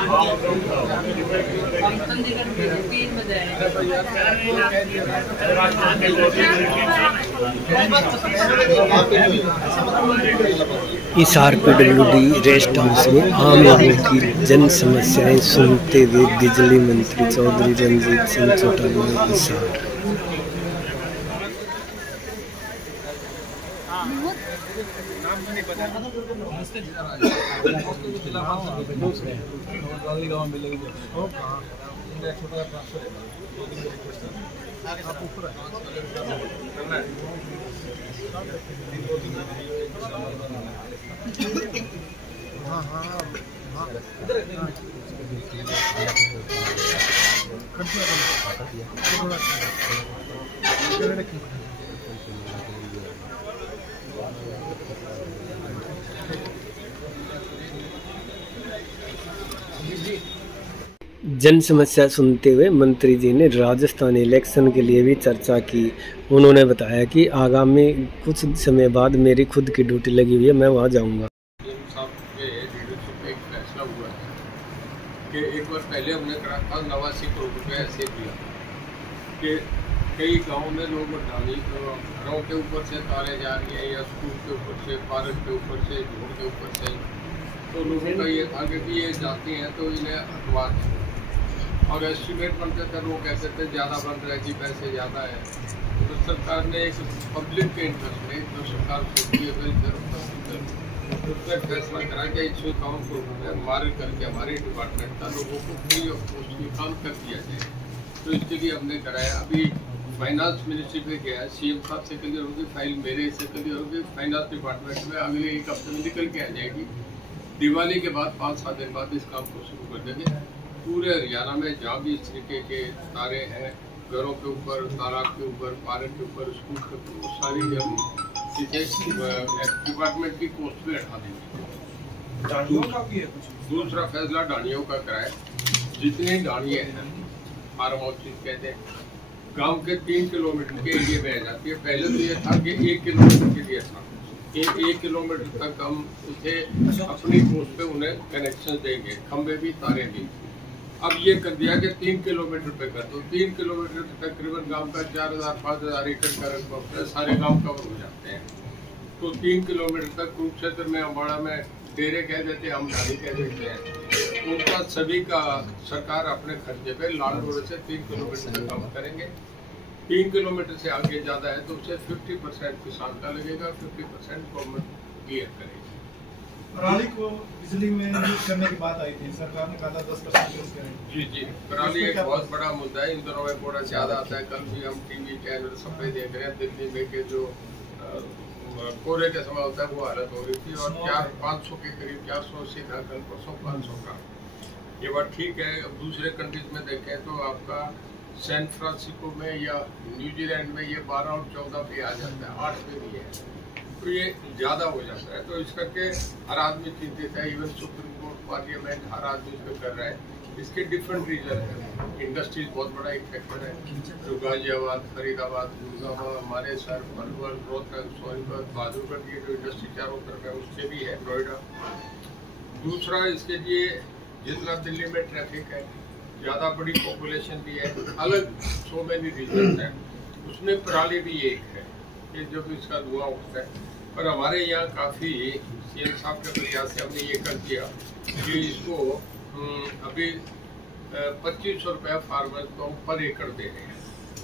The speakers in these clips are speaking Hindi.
इस RPWD रेस्ट हाउस में आम लोगों की जन समस्याएं सुनते हुए बिजली मंत्री चौधरी रणजीत सिंह चौटाला ने हिसार। जन समस्या सुनते हुए मंत्री जी ने राजस्थान इलेक्शन के लिए भी चर्चा की। उन्होंने बताया कि आगामी कुछ समय बाद मेरी खुद की ड्यूटी लगी हुई है, मैं वहां जाऊंगा। एक फैसला हुआ है कि एक वर्ष पहले हमने करा था 89 करोड़ रुपये ऐसे दिया कि कई गाँव में लोग घरों के ऊपर से तारे जा रही हैं या स्कूल के ऊपर से, पार्क के ऊपर से, झोड़ के ऊपर से, तो लोगों का ये था कि ये जाती हैं तो इन्हें हटवा दें। और एस्टिमेट बनते थे, लोग कहते थे ज़्यादा बन रहा है कि पैसे ज़्यादा है। तो सरकार ने एक पब्लिक के इंटरेस्ट में जो सरकार सोचती है उसने फैसला करा कि इस काम को मार्ग करके हमारे डिपार्टमेंट का लोगों को फ्री ऑफ कॉस्ट में काम कर दिया जाए। तो इसके लिए हमने कराया। अभी फाइनेंस मिनिस्ट्री पे गया है, CM साहब से क्लियर होगी, फाइल मेरे से क्लियर होगी, फाइनेंस डिपार्टमेंट में अगले एक हफ्ते में निकल के आ जाएगी। दिवाली के बाद 5-7 दिन बाद इस काम को शुरू कर देंगे। पूरे हरियाणा में जहाँ भी इस तरीके के तारे हैं, घरों के ऊपर, तालाब के ऊपर, पार्क के ऊपर, स्कूल के ऊपर, सारी हम डिपार्टमेंट की कोस्ट में हटा देंगे। दूसरा फैसला डाणियों का कराया। जितनी डाणियाँ हैं, फार्म हाउस कहते हैं, गांव के 3 किलोमीटर के एरिया में आ जाती है। पहले तो ये था कि 1 किलोमीटर के लिए था कि 1 किलोमीटर तक हम इसे अपनी कोस्ट पे उन्हें कनेक्शन देंगे, खंबे भी तारे भी। अब ये कर दिया कि 3 किलोमीटर पे कर दो। 3 किलोमीटर तकरीबन गांव का 4000-5000 एकड़ का रकबा है, सारे गांव कवर हो जाते हैं। तो 3 किलोमीटर तक कुरुक्षेत्र में, अम्बाड़ा में डेरे कह देते हैं, हम ढाली कह देते हैं, उनका सभी का सरकार अपने खर्चे पे लाल रोड से 3 किलोमीटर तक काम करेंगे। 3 किलोमीटर से आगे ज़्यादा है तो उसे 50% किसान का लगेगा, 50% गवर्नमेंट क्लियर करेगी। पराली को बिजली में यूज करने की बात आई थी, सरकार ने कहा था 10% यूज करेंगे। जी, पराली एक बहुत बड़ा मुद्दा है। इन दिनों में थोड़ा ज़्यादा आता है। कल भी हम टीवी चैनल सब पे देख रहे हैं, दिल्ली में के जो कोहरे के समय होता है वो हालत हो रही थी और 500 के करीब, 480 था कल परसों, 500 का। ये बात ठीक है। अब दूसरे कंट्रीज में देखें तो आपका सैन फ्रांसिस्को में या न्यूजीलैंड में ये 12 और 14 पे आ जाता है, 8 पे भी है। तो ये ज़्यादा हो जाता है। तो इस करके हर आदमी चिंतित है, इवन सुप्रीम कोर्ट, पार्लियामेंट, हर आदमी इस पर कर रहा है। इसके डिफरेंट रीजन है। इंडस्ट्रीज बहुत बड़ा एक फैक्टर है। जो गाजियाबाद, फरीदाबाद, गुड़गांव, हमारे सर, पलवल, रोहतक, सोनीपत, बहादुरगढ़, ये जो इंडस्ट्री चारों तरफ है उससे भी है, नोएडा। दूसरा, इसके लिए जितना दिल्ली में ट्रैफिक है, ज़्यादा बड़ी पॉपुलेशन भी है, अलग सो मेनी रीजन है, उसमें पराली भी एक है कि जब इसका धुआं उठता है। पर हमारे यहाँ काफ़ी CM साहब के प्रयास से हमने ये कर दिया कि इसको अभी 2500 रुपया फार्मर को पर एकड़ दे रहे हैं।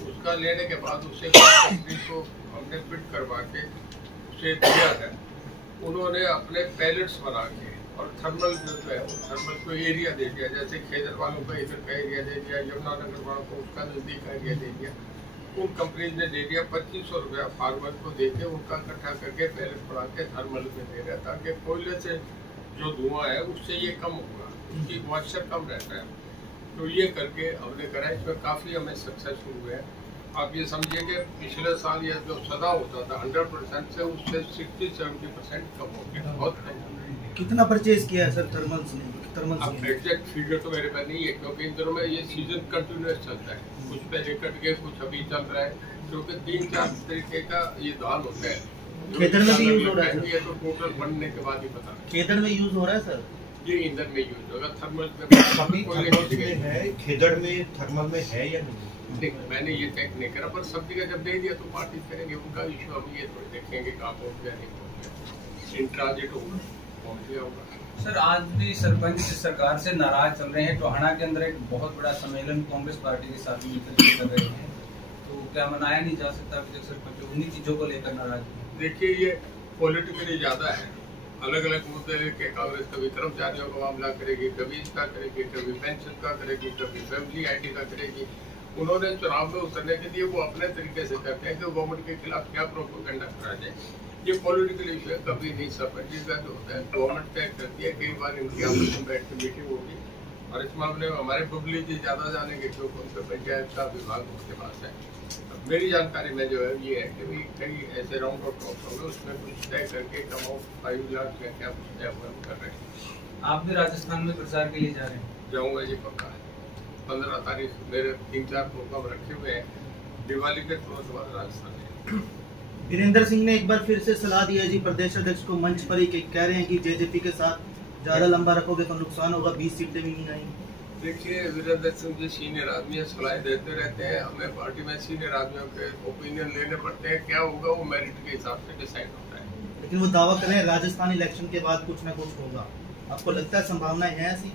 उसका लेने के बाद उससे कंपनी को हमने फिट करवा के उसे दिया है। उन्होंने अपने पैलेट्स बना के और थर्मल जो है थर्मल को एरिया दे दिया, जैसे खेजर वालों को इधर का एरिया दे दिया, यमुनानगर वालों को उसका नज़दीक का एरिया दे दिया। उन कंपनीज ने दे दिया 2500 रुपया फार्मर को देके, उनका इकट्ठा करके पैलेट बना के थर्मल में दे रहा, ताकि कोयले से जो धुआं है उससे ये कम होगा, उसकी मॉइस्चर कम रहता है। तो ये करके हमने करा, इसमें काफ़ी हमें सक्सेसफुल हुए हैं। आप ये समझिए कि पिछले साल ये जो सदा होता था 100% से उससे 60-70% कम हो गया, बहुत कम। कितना परचेज किया है सर थर्मल्स ने? अब एग्जैक्ट फिगर तो मेरे पास नहीं है, क्योंकि इन दिनों में ये सीजन कंटिन्यूस चलता है। कुछ पहले कट के, कुछ अभी चल रहा है, क्योंकि 3-4 तरीके का ये दाल होता है। खेतर में भी यूज हो रहा है? ये तो टोटल बनने के बाद ही पता। खेतर में यूज हो रहा है सर? ये ईंधन में यूज होगा। थर्मल में सभी थर्मल में है, खेजड़ में थर्मल में है या नहीं? मैंने ये चेक नहीं करा, पर सब जगह जब दे दिया तो पार्टी करेंगे, उनका इशू। हम ये थोड़ी देखेंगे कहाँ पहुँच गया नहीं पहुँच गया, इन ट्रांजिट होगा, पहुँच गया होगा। सर, आज भी सरपंच सरकार से नाराज चल रहे हैं। टोहाना के अंदर एक बहुत बड़ा सम्मेलन कांग्रेस पार्टी के साथ मिलकर कर रहे हैं, तो क्या मनाया नहीं जा सकता अभी तक सरपंच उन्हीं चीजों को लेकर नाराज? देखिए, ये पॉलिटिकली ज्यादा है, अलग अलग मुद्दे लेके कांग्रेस कभी कर्मचारियों का मामला करेगी, कभी इसका करेगी, कभी पेंशन का करेगी, कभी फैमिली आईडी का करेगी। उन्होंने चुनाव में उतरने के लिए वो अपने तरीके से करते हैं कि गवर्नमेंट के खिलाफ क्या प्रोपेगेंडा करा जाए। ये पॉलिटिकल इशू है, कभी नहीं। सरपंच का जो होता है गवर्नमेंट तय करती है, कई बार इनकी आपस में बैठ के मीटिंग होगी, और इस मामले में हमारे बबली जी ज्यादा जानेंगे क्योंकि उनके पंचायत का विभाग उनके पास है। मेरी जानकारी में जो है ये है कि कई ऐसे राउंड ऑफ टॉक्स होंगे, उसमें कुछ तय करके अमाउंट 5 लाख का क्या कुछ तय कर रहे हैं। आप भी राजस्थान में प्रचार के लिए जा रहे हैं? जाऊंगा जी, पक्का है। 15 तारीख मेरे 3-4 प्रोग्राम रखे हुए हैं, दिवाली के तुरंत बाद राजस्थान में। वीरेंद्र सिंह ने एक बार फिर से सलाह दी है जी प्रदेश अध्यक्ष को, मंच पर ही कह रहे हैं कि जेजेपी के साथ ज्यादा लंबा रखोगे तो नुकसान होगा, 20 सीटें भी नहीं आएंगी। देखिए, वीरेंद्र सिंह जी सीनियर आदमी है, सलाह देते रहते हैं। हमें पार्टी में सीनियर आदमियों के ओपिनियन लेने पड़ते हैं, क्या होगा वो मेरिट के हिसाब से डिसाइड होता है। लेकिन वो दावा कर रहे हैं राजस्थान इलेक्शन के बाद कुछ ना कुछ होगा, आपको लगता है संभावनाएं हैं ऐसी?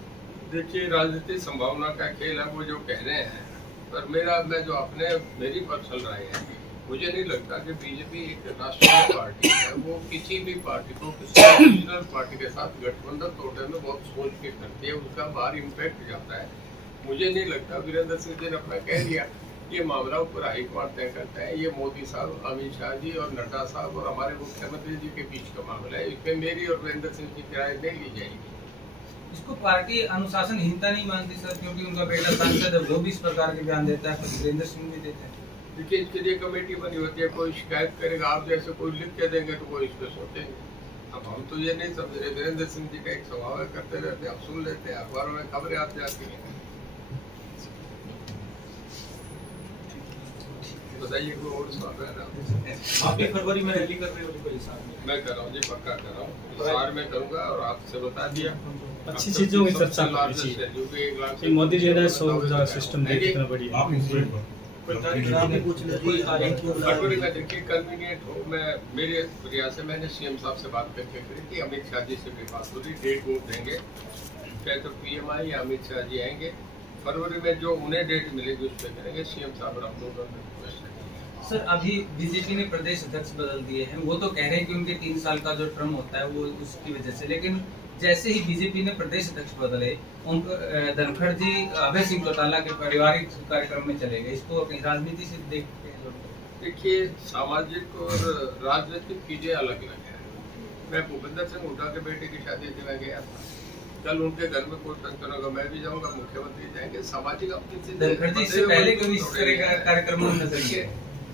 देखिए, राजनीतिक संभावना का खेल है वो जो कह रहे हैं, पर मैं जो मेरी पर्सनल राय है, मुझे नहीं लगता कि बीजेपी एक राष्ट्रीय पार्टी है। वो किसी भी पार्टी को किसी रीजनल पार्टी के साथ गठबंधन तोड़ने में बहुत सोच के करती है, उसका बाहर इम्पैक्ट जाता है। मुझे नहीं लगता, वीरेंद्र सिंह जी ने अपना कह दिया, ये मामला ऊपर हाईकमान तय करता है। ये मोदी साहब, अमित शाह जी और नड्डा साहब और हमारे मुख्यमंत्री जी के बीच का मामला है। इसमें मेरी और वीरेंद्र सिंह की राय नहीं ली जाएगी। इसको पार्टी अनुशासनहीनता नहीं मानती सर, क्योंकि उनका बेटा सांसद है, वो भी इस प्रकार के बयान देता है, वीरेंद्र सिंह भी देते हैं। देखिए, इसके लिए कमेटी बनी होती है, कोई शिकायत करेगा, आप जैसे कोई लिख के देंगे तो वो इस पर सोचेंगे। अब हम तो ये नहीं समझ रहे, वीरेंद्र सिंह जी का एक स्वभाव है, करते रहते हैं, आप सुन लेते हैं, अखबारों में खबरें आती जाती हैं। बताइए कोई और सवाल है ना? आप 1 फरवरी में रैली कर रहे हो कोई हिसाब में? मैं कर रहा हूँ जी, पक्का कर रहा हूँ, हिसार में करूँगा और आपसे बता दिया। अच्छी चीजों की चर्चा करनी चाहिए। मोदी जी ने सौर सिस्टम दे कितना बढ़िया। फरवरी में देखिए कन्वीनियंट हो, मैं मेरे प्रयास से मैंने सीएम साहब से बात करके करी थी, अमित शाह जी से भी बात हो रही, डेट वो देंगे, चाहे तो पीएम आई या अमित शाह जी आएंगे। फरवरी में जो उन्हें डेट मिलेगी उस पर करेंगे, सीएम साहब और हम लोगों में। सर, अभी बीजेपी ने प्रदेश अध्यक्ष बदल दिए हैं, वो तो कह रहे हैं कि उनके 3 साल का जो टर्म होता है वो उसकी वजह से, लेकिन जैसे ही बीजेपी ने प्रदेश अध्यक्ष बदले, धनखड़ जी अभय सिंह चौटाला के पारिवारिक कार्यक्रम में चले गए। इसको अपनी राजनीति से देखते हैं? देखिए, सामाजिक और राजनीतिक चीजें अलग अलग है। मैं भूपेंद्र सिंह हुड्डा के बेटे की शादी में गया था, कल उनके घर में कोई फंक्शन होगा, मैं भी जाऊंगा, मुख्यमंत्री जाएंगे। सामाजिक अपनी धनखड़ जी इससे पहले कभी इस तरह का कार्यक्रम में नजर किए?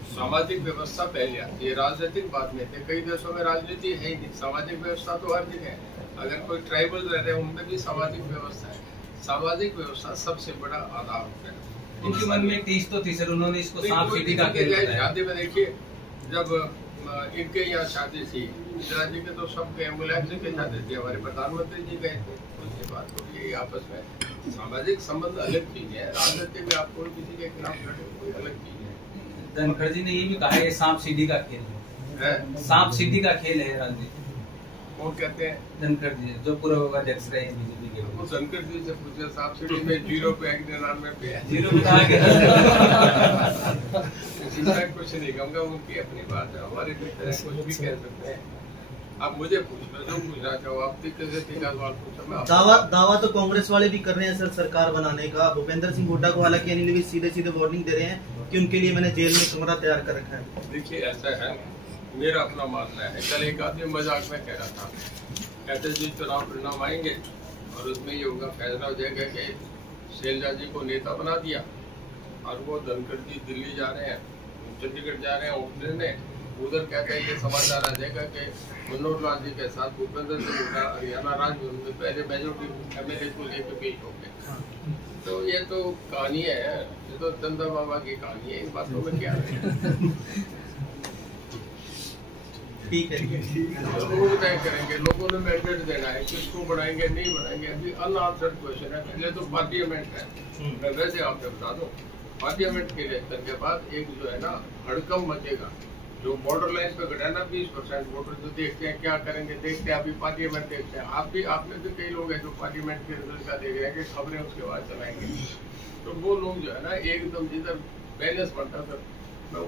सामाजिक व्यवस्था पहले आती है, राजनीतिक बाद में थे। कई देशों में राजनीति है ही नहीं, सामाजिक व्यवस्था तो हर जगह है। अगर कोई ट्राइबल रह रहे हैं उनमें भी सामाजिक व्यवस्था है। सामाजिक व्यवस्था सबसे बड़ा आधार होता है। उनके मन में 30 तो थी सर, उन्होंने इसको सांप सीढ़ी का खेल बताया। शादी में देखिए, जब इनके यहाँ शादी थी, इंदिरा जी के तो सब एम्बुलेंस के शादी थी, हमारे प्रधानमंत्री जी गए थे, उसके बात हो गई आपस में। सामाजिक संबंध अलग चीज है, राजनीति में आप कोई किसी के खिलाफ लड़े कोई अलग चीज है। धनखड़ जी ने ये भी कहा है सांप सीढ़ी का खेल है, सांप सीढ़ी का खेल है राजनीति। वो कहते हैं धनखड़ जी जो पूर्व अध्यक्ष रहे बीजेपी के, वो धनखड़ जी से पूछे सांप सीढ़ी में 0 पे 99 पे है, 0 बता के कुछ नहीं कहूँगा, उनकी अपनी बात है, हमारे भीतर कुछ भी कह सकते हैं। आप मुझे पूछना जो पूछना चाहो, आप कैसे सवाल पूछो। दावा तो कांग्रेस वाले भी कर रहे हैं सर सरकार बनाने का। भूपेंद्र सिंह हुड्डा को हालांकि अनिल विज सीधे वार्निंग दे रहे हैं कि उनके लिए मैंने जेल में कमरा तैयार कर रखा है। देखिए, ऐसा है, मेरा अपना मानना है। कल एक आदमी मजाक में कह रहा था, कहते जी चुनाव परिणाम आएंगे और उसमें ये होगा, फैसला हो जाएगा कि शैलजा जी को नेता बना दिया और वो धनखड़ जी दिल्ली जा रहे हैं, चंडीगढ़ जा रहे हैं उठने में, उधर क्या कहेंगे समाचार आ जाएगा कि मनोहर लाल जी के साथ भूपेंद्र सिंह हुड्डा हरियाणा राज्य में पहले मेजोरिटी एमएलए को लेकर पेश हो गए। तो ये तो कहानी है, ये तो चंदा बाबा की कहानी है, इन बातों में क्या है। ठीक है। लोग तय करेंगे, लोगों ने मैंडेट देना है, किसको बढ़ाएंगे नहीं बढ़ाएंगे, अभी अनआंसर्ड क्वेश्चन है। पहले तो पार्लियामेंट है, मैं वैसे आपको बता दूं, पार्लियामेंट के इलेक्शन के बाद एक जो है ना हड़कंप मचेगा। जो बॉर्डर लाइन पे घटा ना 20% वोटर, जो देखते हैं क्या करेंगे, देखते हैं अभी पार्लियामेंट देखते हैं। आप में भी कई लोग हैं जो पार्लियामेंट के रिजल्ट का देख रहे हैं कि खबरें उसके बाद चलाएंगे। तो वो लोग जो है ना एकदम जिधर बैलेंस बनता था। मैं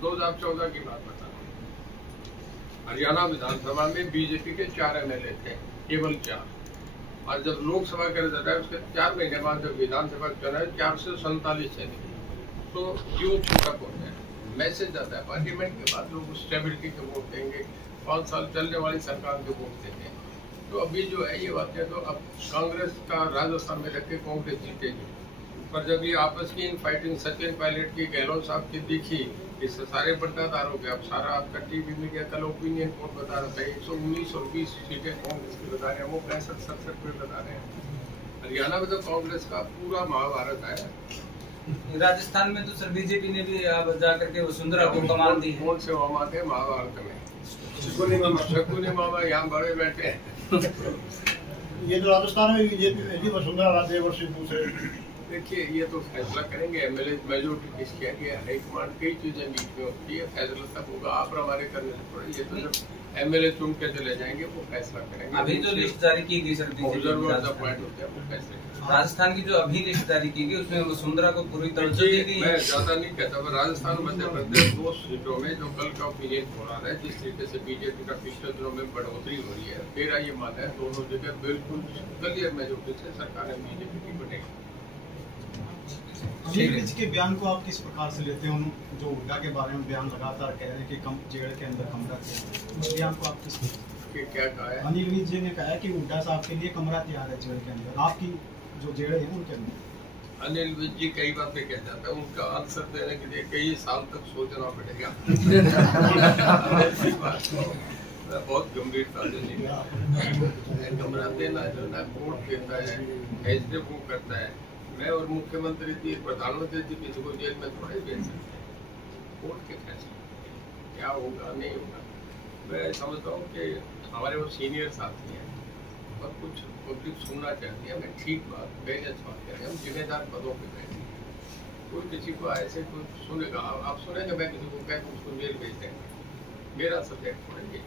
2014 की बात बता रहा हूँ, हरियाणा विधानसभा में बीजेपी के 4 MLA थे, केवल 4। और जब लोकसभा का रिजल्ट है उसके 4 महीने बाद जब विधानसभा चुनाव 447 से निकले, तो क्यों छूटा पहुंचा है? मैसेज आता है पार्लियामेंट के बाद लोग स्टेबिलिटी के वोट देंगे, 5 साल चलने वाली सरकार के वोट देंगे। तो अभी जो है ये बात है, तो अब कांग्रेस का राजस्थान में रख के कांग्रेस जीतेगी। पर जब ये आपस की इन फाइटिंग सचिन पायलट की, गहलोत साहब की दिखी, इससे सारे बंटाधार हो गए। अब सारा आपका टीवी मीडिया कल ओपिनियन पोल बता रहा था 119 और 20 सीटें कांग्रेस की बता रहे हैं, वो 65-67 पे बता रहे हैं। हरियाणा में तो कांग्रेस का पूरा महाभारत आया। राजस्थान में तो सर बीजेपी ने भी अब जाकर के वसुंधरा को कमान दी है। कौन से मामा थे महाभारत में? शकुनी मामा यहाँ बड़े बैठे हैं। ये जो राजस्थान में बीजेपी भेजी वसुंधरा राजे वर्ष से, देखिए ये तो फैसला करेंगे एमएलए मेजोरिटी किसकी है कि हाईकमांड, कई चीजें बीच में होती है, फैसला तब होगा। आप हमारे करने से थोड़ा, ये तो जब एमएलए चुन के चले जाएंगे वो फैसला करेंगे। अभी जो लिस्ट जारी की गई सर राजस्थान की जो अभी लिस्ट जारी की गई उसमें वसुंधरा को पूरी तवज्जो दी गई। मैं ज्यादा नहीं कहता, राजस्थान मध्य प्रदेश 2 सीटों में जो कल का ओपिनियन हो रहा है, जिस तरीके से बीजेपी का पिछले दिनों में बढ़ोतरी हो रही है, मेरा ये मानना है दोनों जगह बिल्कुल क्लियर मेजोरिटी से सरकार बीजेपी की बनेगी। अनिल विज के बयान को आप किस प्रकार से लेते हैं? जो हुड्डा के बारे में बयान लगातार कह रहे हैं कि कम जेल के अंदर कमरा तैयार, उस बयान को आप किस क्या कहा है? अनिल विज जी ने कहा है कि हुड्डा साहब के लिए कमरा तैयार है जेल के अंदर, आपकी जो जेल है उनके अंदर। अनिल विज जी कई बातें कह जाता है, उनका आंसर देने के लिए कई साल तक सोचना पड़ेगा। बहुत गंभीरता से कमरा देना जो ना कोर्ट देता है, फैसले वो करता है। मैं और मुख्यमंत्री जी, प्रधानमंत्री जी किसी को जेल में थोड़ा ही भेज सकते हैं। कोर्ट के फैसले क्या होगा नहीं होगा, मैं समझता हूँ कि हमारे वो सीनियर साथी हैं और कुछ पब्लिक सुनना चाहती है। हमें ठीक बात, बैलेंस बात करें, हम जिम्मेदार पदों पर बैठे। कोई किसी को ऐसे कोई सुनेगा, आप सुनेंगे मैं किसी को कह उसको जेल भेज देंगे, मेरा सब्जेक्ट थोड़ा ये।